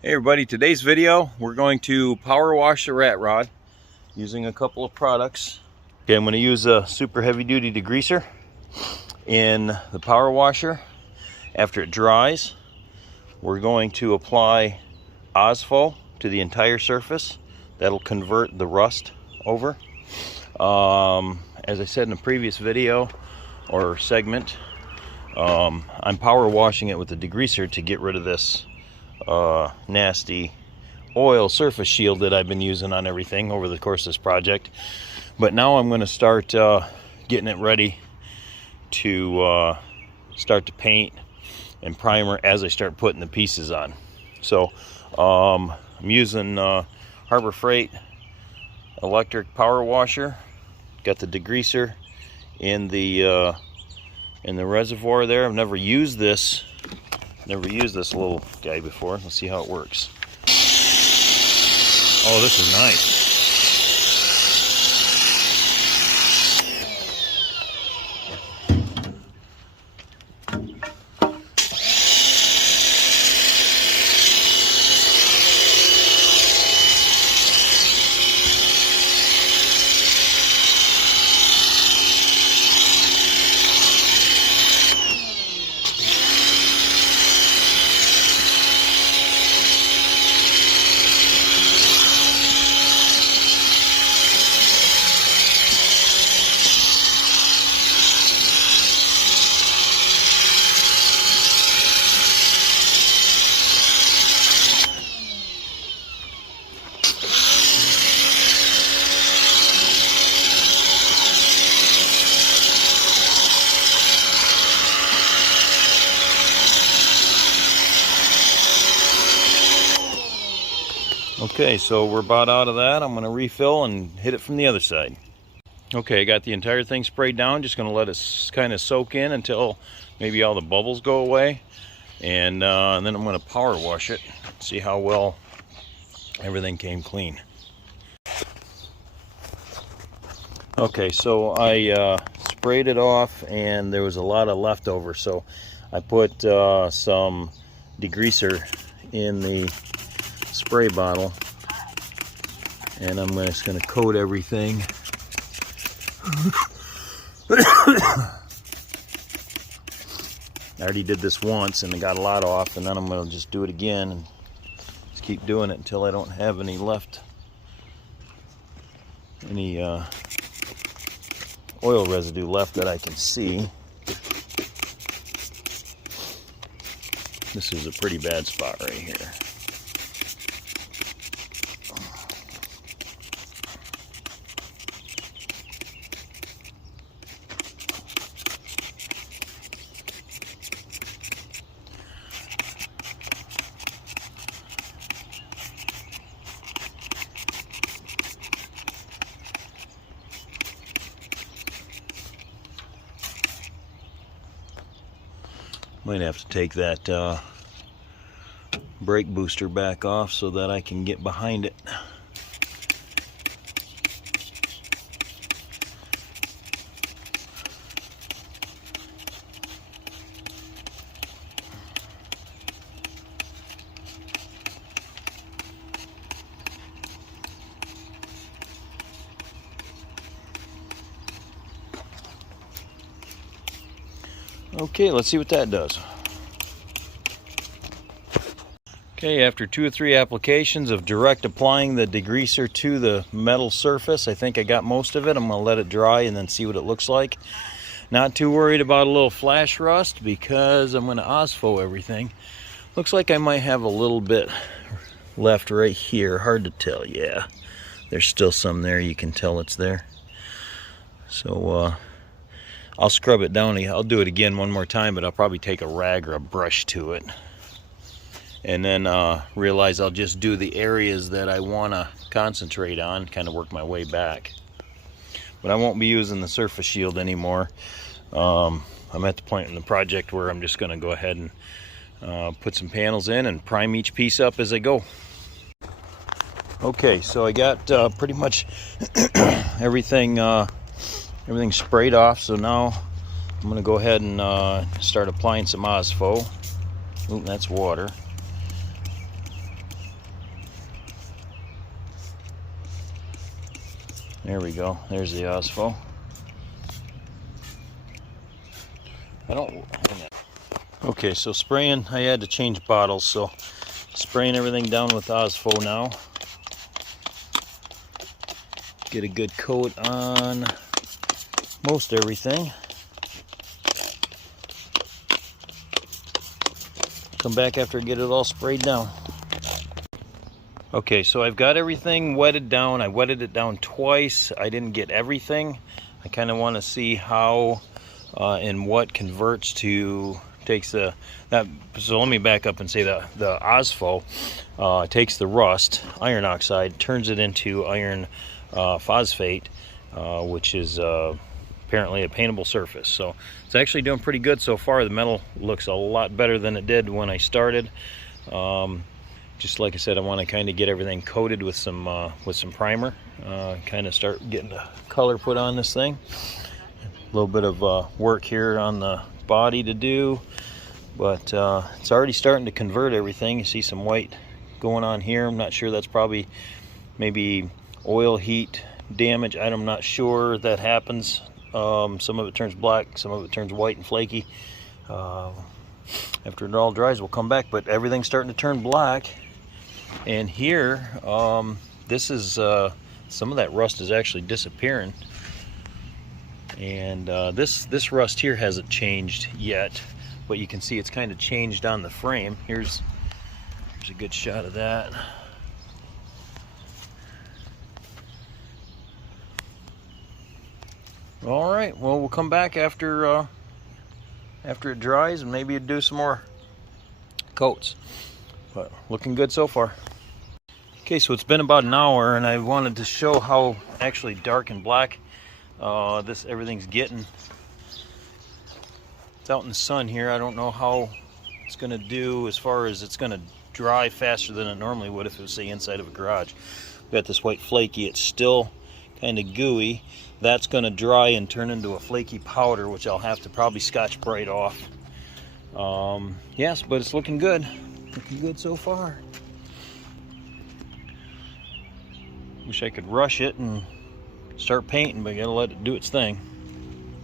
Hey everybody, today's video we're going to power wash the rat rod using a couple of products. Okay, I'm going to use a super heavy duty degreaser in the power washer. After it dries, we're going to apply Ospho to the entire surface. That'll convert the rust over. As I said in a previous video or segment, I'm power washing it with the degreaser to get rid of this nasty oil surface shield that I've been using on everything over the course of this project. But now I'm going to start getting it ready to start to paint and primer as I start putting the pieces on. So I'm using Harbor Freight electric power washer. Got the degreaser in the reservoir there. I've never used this little guy before. Let's see how it works. Oh, this is nice. Okay, so we're about out of that. I'm going to refill and hit it from the other side. Okay, I got the entire thing sprayed down. Just going to let it kind of soak in until maybe all the bubbles go away. And then I'm going to power wash it, see how well everything came clean. Okay, so I sprayed it off and there was a lot of leftover. So I put some degreaser in the spray bottle, and I'm just going to coat everything. I already did this once and I got a lot off, and then I'm going to just do it again and just keep doing it until I don't have any left, any oil residue left that I can see. This is a pretty bad spot right here. Might have to take that brake booster back off so that I can get behind it. Okay, let's see what that does. Okay, after 2 or 3 applications of direct applying the degreaser to the metal surface, I think I got most of it. I'm going to let it dry and then see what it looks like. Not too worried about a little flash rust because I'm going to Ospho everything. Looks like I might have a little bit left right here. Hard to tell. Yeah, there's still some there. You can tell it's there. So I'll scrub it down. I'll do it again one more time, but I'll probably take a rag or a brush to it. And then realize I'll just do the areas that I want to concentrate on, kind of work my way back. But I won't be using the surface shield anymore. I'm at the point in the project where I'm just going to go ahead and put some panels in and prime each piece up as I go. Okay, so I got pretty much everything sprayed off, so now I'm going to go ahead and start applying some Ospho. Ooh, that's water. There we go. There's the Ospho. Okay, so spraying, I had to change bottles, so spraying everything down with Ospho now. Get a good coat on most everything. Come back after I get it all sprayed down. Okay, so I've got everything wetted down. I wetted it down twice. I didn't get everything. I kind of want to see how and what converts to so let me back up and say that the Ospho takes the rust, iron oxide, turns it into iron phosphate, which is apparently a paintable surface. So it's actually doing pretty good so far. The metal looks a lot better than it did when I started. Just like I said, I want to kind of get everything coated with some primer, kind of start getting the color put on this thing. A little bit of work here on the body to do, but it's already starting to convert everything. You see some white going on here. I'm not sure, that's probably maybe oil heat damage. I'm not sure that happens. Some of it turns black, some of it turns white and flaky. After it all dries, we'll come back, but everything's starting to turn black. And here, this is some of that rust is actually disappearing. And this rust here hasn't changed yet, but you can see it's kind of changed on the frame. Here's a good shot of that. All right, well, we'll come back after it dries and maybe do some more coats. But looking good so far. Okay, so it's been about an hour, and I wanted to show how actually dark and black everything's getting. It's out in the sun here. I don't know how it's going to do as far as it's going to dry faster than it normally would if it was, say, inside of a garage. We've got this white flaky. It's still kind of gooey. That's going to dry and turn into a flaky powder, which I'll have to probably Scotch-Brite off. Yes, but it's looking good. Looking good so far. Wish I could rush it and start painting, but I gotta let it do its thing.